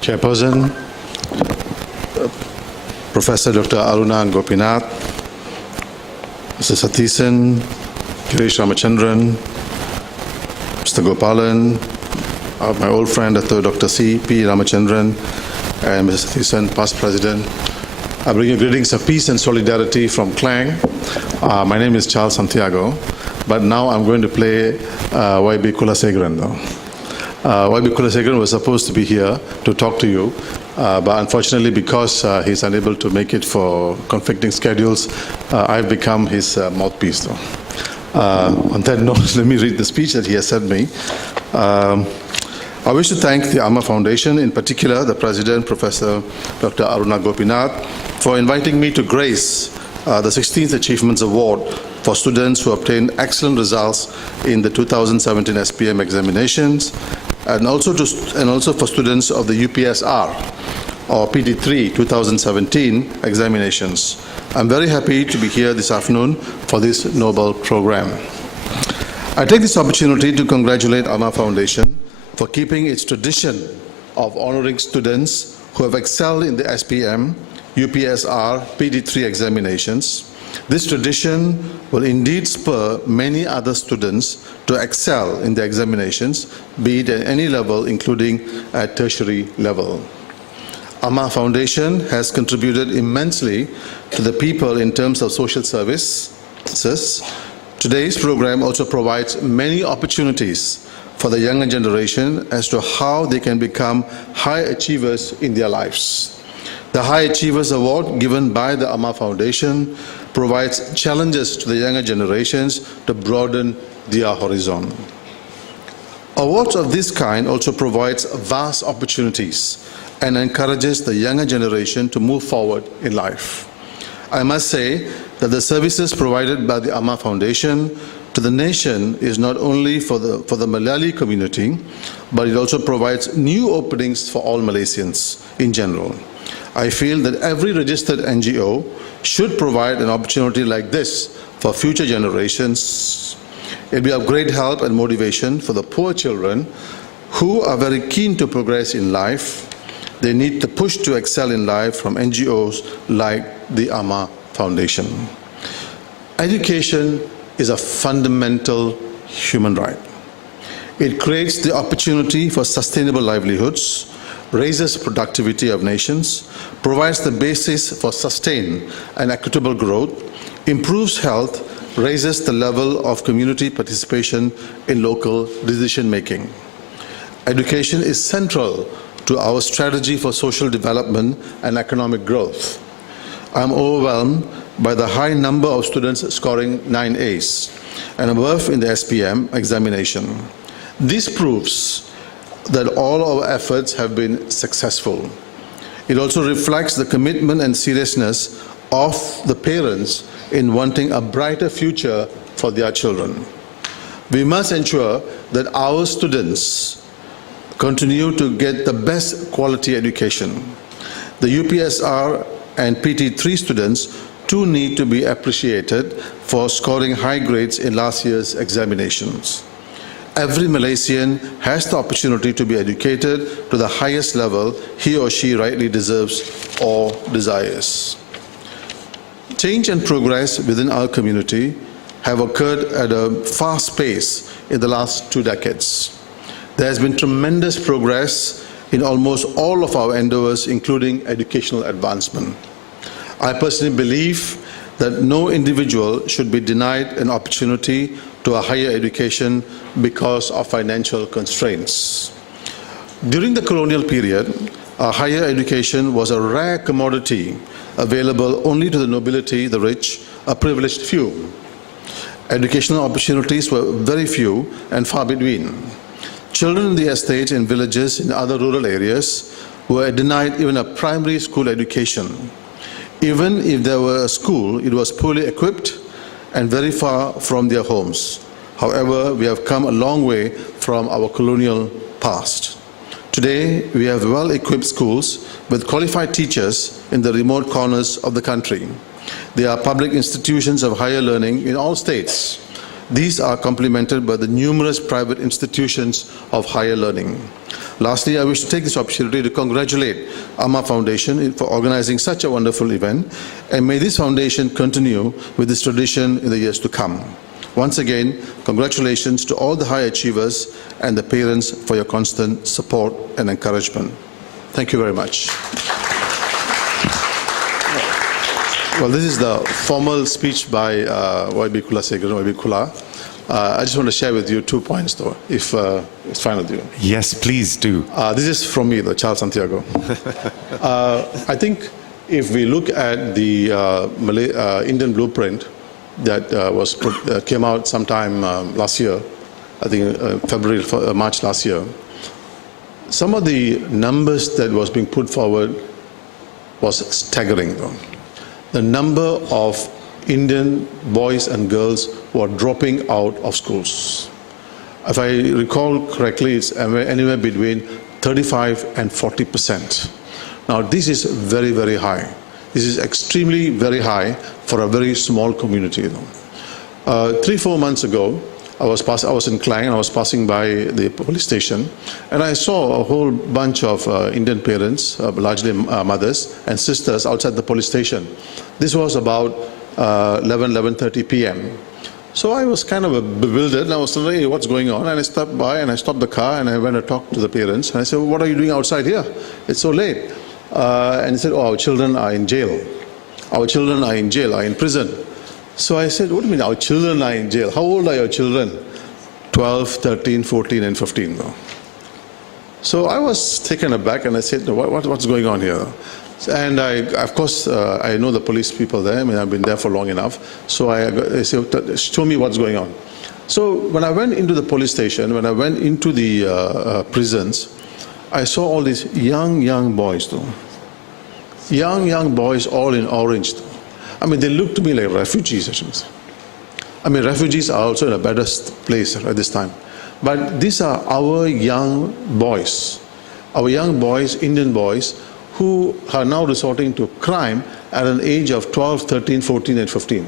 Chairperson, Professor Dr. Aruna Gopinath, Mr. Sathisan, Girish Ramachandran, Mr. Gopalan, my old friend Dr. C.P. Ramachandran, and Mr. Sathisan, past president. I bring you greetings of peace and solidarity from Klang. My name is Charles Santiago, but now I'm going to play YB Kulasegaran though. YB Kulasegaran was supposed to be here to talk to you, but unfortunately because he's unable to make it for conflicting schedules, I've become his mouthpiece though. On that note, let me read the speech that he has sent me. I wish to thank the AMMA Foundation, in particular the President, Professor Dr. Aruna Gopinath, for inviting me to grace the 16th Achievements Award for students who obtained excellent results in the 2017 SPM examinations, and also for students of the UPSR or PT3 2017 examinations. I'm very happy to be here this afternoon for this noble program. I take this opportunity to congratulate AMMA Foundation for keeping its tradition of honoring students who have excelled in the SPM, UPSR, PT3 examinations. This tradition will indeed spur many other students to excel in the examinations, be it at any level, including at tertiary level. AMMA Foundation has contributed immensely to the people in terms of social services. Today's program also provides many opportunities for the younger generation as to how they can become high achievers in their lives. The High Achievers Award given by the AMMA Foundation provides challenges to the younger generations to broaden their horizon. Awards of this kind also provides vast opportunities and encourages the younger generation to move forward in life. I must say that the services provided by the AMMA Foundation to the nation is not only for the Malayali community, but it also provides new openings for all Malaysians in general. I feel that every registered NGO should provide an opportunity like this for future generations. It will be of great help and motivation for the poor children who are very keen to progress in life. They need the push to excel in life from NGOs like the AMMA Foundation. Education is a fundamental human right. It creates the opportunity for sustainable livelihoods, raises productivity of nations, provides the basis for sustained and equitable growth, improves health, raises the level of community participation in local decision-making. Education is central to our strategy for social development and economic growth. I'm overwhelmed by the high number of students scoring 9 A's and above in the SPM examination. This proves that all our efforts have been successful. It also reflects the commitment and seriousness of the parents in wanting a brighter future for their children. We must ensure that our students continue to get the best quality education. The UPSR and PT3 students too need to be appreciated for scoring high grades in last year's examinations. Every Malaysian has the opportunity to be educated to the highest level he or she rightly deserves or desires. Change and progress within our community have occurred at a fast pace in the last 2 decades. There has been tremendous progress in almost all of our endeavors, including educational advancement. I personally believe that no individual should be denied an opportunity to a higher education because of financial constraints. During the colonial period, higher education was a rare commodity available only to the nobility, the rich, a privileged few. Educational opportunities were very few and far between. Children in the estates and villages in other rural areas were denied even a primary school education. Even if there were a school, it was poorly equipped and very far from their homes. However, we have come a long way from our colonial past. Today, we have well-equipped schools with qualified teachers in the remote corners of the country. There are public institutions of higher learning in all states. These are complemented by the numerous private institutions of higher learning. Lastly, I wish to take this opportunity to congratulate AMMA Foundation for organizing such a wonderful event, and may this foundation continue with this tradition in the years to come. Once again, congratulations to all the high achievers and the parents for your constant support and encouragement. Thank you very much. Well, this is the formal speech by YB Kula Segaran, YB Kula. I just want to share with you 2 points, though, if it's fine with you. Yes, please do. This is from me, the Charles Santiago. I think if we look at the Indian blueprint that came out sometime last year, I think March last year, some of the numbers that was being put forward was staggering, though. The number of Indian boys and girls who are dropping out of schools. If I recall correctly, it's anywhere between 35 and 40%. Now, this is very, very high. This is extremely very high for a very small community. 3-4 months ago, I was in Klang and I was passing by the police station, and I saw a whole bunch of Indian parents, largely mothers and sisters, outside the police station. This was about 11:30 p.m. So I was kind of bewildered, and I was wondering, hey, what's going on? And I stopped by and I stopped the car and I went to talk to the parents. And I said, well, what are you doing outside here? It's so late. And he said, oh, our children are in jail. Our children are in jail, are in prison. So I said, what do you mean our children are in jail? How old are your children? 12, 13, 14, and 15. Though. So I was taken aback and I said, no, what's going on here? And of course, I know the police people there. I mean, I've been there for long enough. So I said, show me what's going on. So when I went into the police station, when I went into the prisons, I saw all these young boys, though. Young boys, all in orange, though. I mean, they look to me like refugees, actually. I mean, refugees are also in a better place at this time. But these are our young boys, Indian boys, who are now resorting to crime at an age of 12, 13, 14, and 15.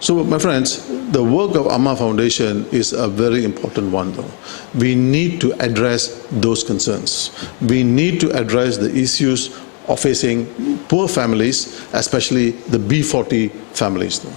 So, my friends, the work of AMMA Foundation is a very important one, though. We need to address those concerns. We need to address the issues of facing poor families, especially the B40 families, though.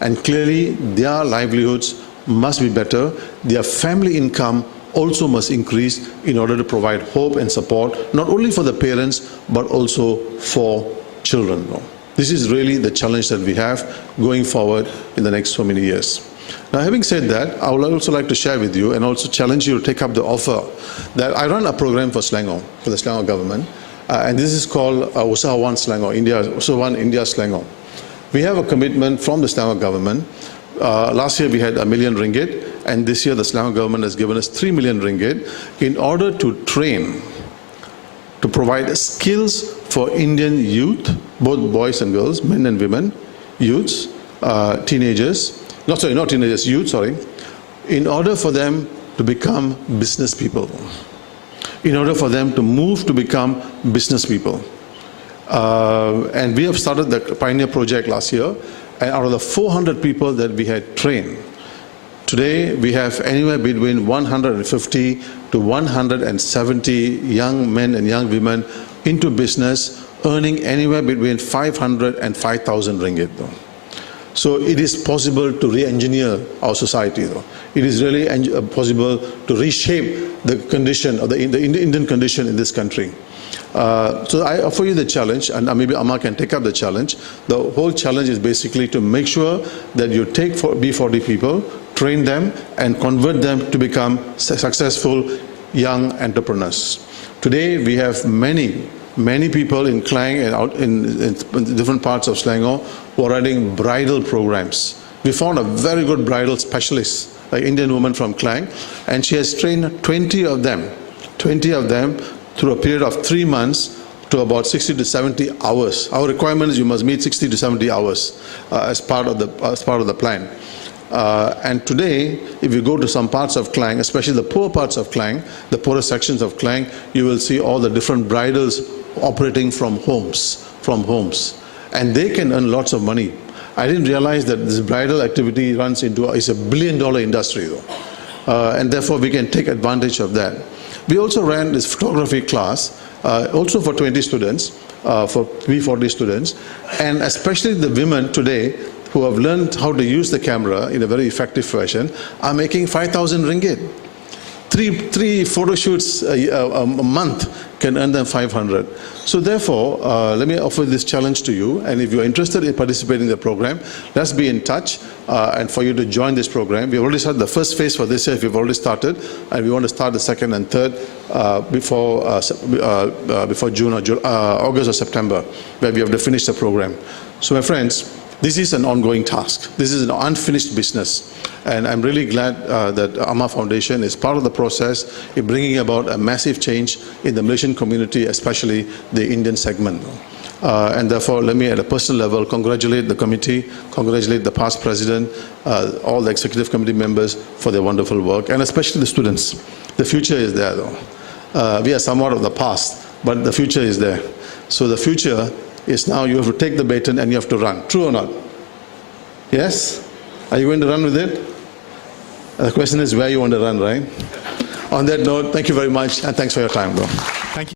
And clearly, their livelihoods must be better. Their family income also must increase in order to provide hope and support, not only for the parents, but also for children, though. This is really the challenge that we have going forward in the next so many years. Now, having said that, I would also like to share with you and also challenge you to take up the offer that I run a program for Selangor, for the Selangor government, and this is called Usahawan Selangor, Usahawan India Selangor. We have a commitment from the Selangor government. Last year we had R1 million, and this year the Selangor government has given us 3 million ringgit in order to train, to provide skills for Indian youth, both boys and girls, men and women, youths, teenagers, youth, in order for them to become business people, in order for them to move to become business people. And we have started the Pioneer Project last year, and out of the 400 people that we had trained, today we have anywhere between 150 to 170 young men and young women into business, earning anywhere between 500 and 5,000 ringgit, though. So it is possible to re-engineer our society, though. It is really possible to reshape the condition, or the Indian condition in this country. So I offer you the challenge, and maybe AMMA can take up the challenge. The whole challenge is basically to make sure that you take B40 people, train them, and convert them to become successful young entrepreneurs. Today we have many people in Klang and out in different parts of Selangor who are running bridal programs. We found a very good bridal specialist, an Indian woman from Klang, and she has trained 20 of them through a period of 3 months to about 60 to 70 hours. Our requirement is you must meet 60 to 70 hours as part of the plan. And today, if you go to some parts of Klang, especially the poor parts of Klang, the poorer sections of Klang, you will see all the different bridals operating from homes. And they can earn lots of money. I didn't realize that this bridal activity is a $1 billion industry, though. And therefore, we can take advantage of that. We also ran this photography class, also for 20 students, for P40 students, and especially the women today who have learned how to use the camera in a very effective fashion are making 5,000 ringgit. Three photo shoots a month can earn them 500. So therefore, let me offer this challenge to you, and if you're interested in participating in the program, let's be in touch, and for you to join this program. We've already started the first phase for this year, we've already started, and we want to start the second and third before June or August or September, where we have to finish the program. So my friends, this is an ongoing task. This is an unfinished business. And I'm really glad that AMMA Foundation is part of the process in bringing about a massive change in the Malaysian community, especially the Indian segment. And therefore, let me at a personal level congratulate the committee, congratulate the past president, all the executive committee members for their wonderful work, and especially the students. The future is there though. We are somewhat of the past, but the future is there. So the future is now you have to take the baton and you have to run. True or not? Yes? Are you going to run with it? The question is where you want to run, right? On that note, thank you very much and thanks for your time, bro.